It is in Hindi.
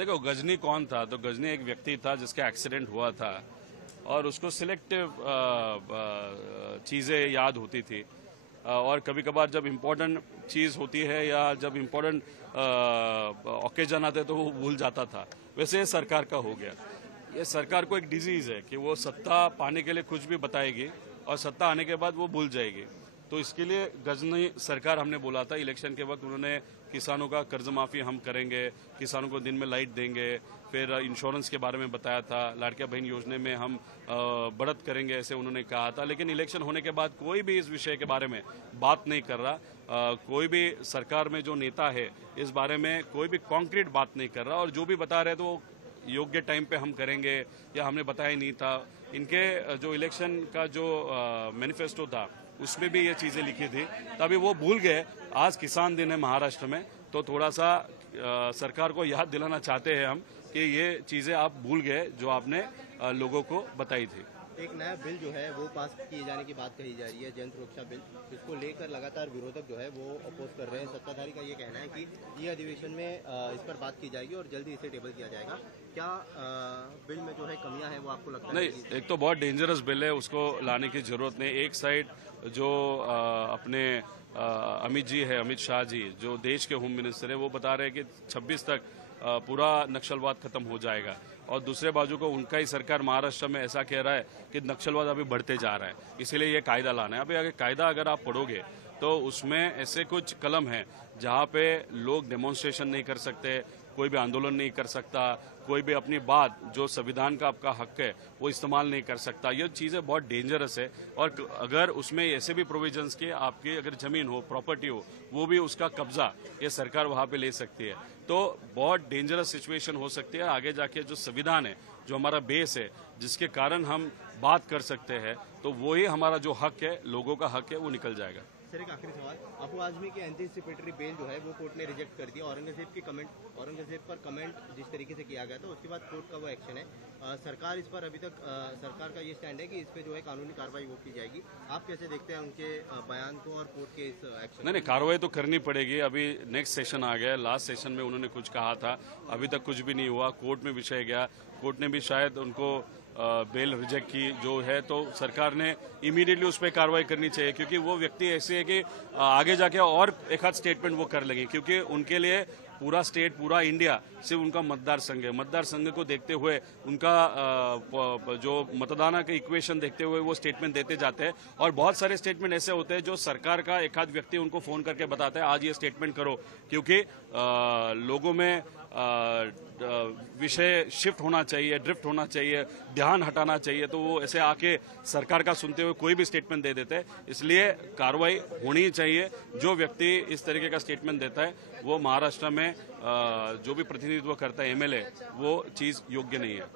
देखो, गजनी कौन था? तो गजनी एक व्यक्ति था जिसका एक्सीडेंट हुआ था और उसको सिलेक्टिव चीज़ें याद होती थी और कभी कभार जब इम्पोर्टेंट चीज़ होती है या जब इम्पोर्टेंट ओकेजन आते तो वो भूल जाता था। वैसे सरकार का हो गया। ये सरकार को एक डिजीज़ है कि वो सत्ता पाने के लिए कुछ भी बताएगी और सत्ता आने के बाद वो भूल जाएगी। तो इसके लिए गजनी सरकार हमने बोला था इलेक्शन के वक्त, उन्होंने किसानों का कर्ज माफी हम करेंगे, किसानों को दिन में लाइट देंगे, फिर इंश्योरेंस के बारे में बताया था, लाड़किया बहन योजना में हम बढ़त करेंगे ऐसे उन्होंने कहा था। लेकिन इलेक्शन होने के बाद कोई भी इस विषय के बारे में बात नहीं कर रहा। कोई भी सरकार में जो नेता है इस बारे में कोई भी कॉन्क्रीट बात नहीं कर रहा और जो भी बता रहे तो योग्य टाइम पे हम करेंगे या हमने बताया ही नहीं था। इनके जो इलेक्शन का जो मैनिफेस्टो था उसमें भी ये चीजें लिखी थी, तभी वो भूल गए। आज किसान दिन है महाराष्ट्र में, तो थोड़ा सा सरकार को याद दिलाना चाहते हैं हम कि ये चीजें आप भूल गए जो आपने लोगों को बताई थी। एक नया बिल जो है वो पास किए जाने की बात कही जा रही है, जन सुरक्षा बिल। इसको लेकर लगातार विरोधक जो है वो अपोज कर रहे हैं। सत्ताधारी का ये कहना है कि ये अधिवेशन में इस पर बात की जाएगी और जल्दी इसे टेबल किया जाएगा। क्या बिल में जो है कमियां हैं वो आपको लगता है? नहीं, एक तो बहुत डेंजरस बिल है, उसको लाने की जरूरत नहीं। एक साइड जो अपने अमित जी है, अमित शाह जी जो देश के होम मिनिस्टर है, वो बता रहे हैं कि 26 तक पूरा नक्सलवाद खत्म हो जाएगा और दूसरे बाजू को उनका ही सरकार महाराष्ट्र में ऐसा कह रहा है कि नक्सलवाद अभी बढ़ते जा रहा है, इसीलिए ये कायदा लाना है। अभी अगर कायदा अगर आप पढ़ोगे तो उसमें ऐसे कुछ कलम है जहां पे लोग डेमोन्स्ट्रेशन नहीं कर सकते, कोई भी आंदोलन नहीं कर सकता, कोई भी अपनी बात जो संविधान का आपका हक है वो इस्तेमाल नहीं कर सकता। ये चीज़ें बहुत डेंजरस है और अगर उसमें ऐसे भी प्रोविजंस के आपकी अगर जमीन हो, प्रॉपर्टी हो, वो भी उसका कब्जा ये सरकार वहां पे ले सकती है। तो बहुत डेंजरस सिचुएशन हो सकती है आगे जाके। जो संविधान है, जो हमारा बेस है, जिसके कारण हम बात कर सकते हैं, तो वही हमारा जो हक है, लोगों का हक है, वो निकल जाएगा। सर एक आखिरी सवाल, अबू आजमी की एंटीसिपेटरी बेल जो है वो कोर्ट ने रिजेक्ट कर दिया। औरंगजेब पर कमेंट जिस तरीके से किया गया था उसके बाद कोर्ट का वो एक्शन है। सरकार इस पर अभी तक सरकार का ये स्टैंड है कि इस पे जो है कानूनी कार्रवाई वो की जाएगी। आप कैसे देखते हैं उनके बयान को और कोर्ट के इस एक्शन? नहीं, कार्रवाई तो करनी पड़ेगी। अभी नेक्स्ट सेशन आ गया, लास्ट सेशन में उन्होंने कुछ कहा था, अभी तक कुछ भी नहीं हुआ। कोर्ट में विषय गया, कोर्ट ने भी शायद उनको बेल रिजेक्ट की जो है, तो सरकार ने इमीडिएटली उस पर कार्रवाई करनी चाहिए क्योंकि वो व्यक्ति ऐसे है कि आगे जाके और एक आध स्टेटमेंट वो कर लेंगे क्योंकि उनके लिए पूरा स्टेट, पूरा इंडिया सिर्फ उनका मतदार संघ है। मतदार संघ को देखते हुए उनका जो मतदान का इक्वेशन देखते हुए वो स्टेटमेंट देते जाते हैं और बहुत सारे स्टेटमेंट ऐसे होते हैं जो सरकार का एक आध व्यक्ति उनको फोन करके बताता है आज ये स्टेटमेंट करो, क्योंकि लोगों में विषय शिफ्ट होना चाहिए, ड्रिफ्ट होना चाहिए, ध्यान हटाना चाहिए, तो वो ऐसे आके सरकार का सुनते हुए कोई भी स्टेटमेंट दे देते हैं। इसलिए कार्रवाई होनी चाहिए। जो व्यक्ति इस तरीके का स्टेटमेंट देता है वो महाराष्ट्र में जो भी प्रतिनिधित्व करता है एमएलए, वो चीज योग्य नहीं है।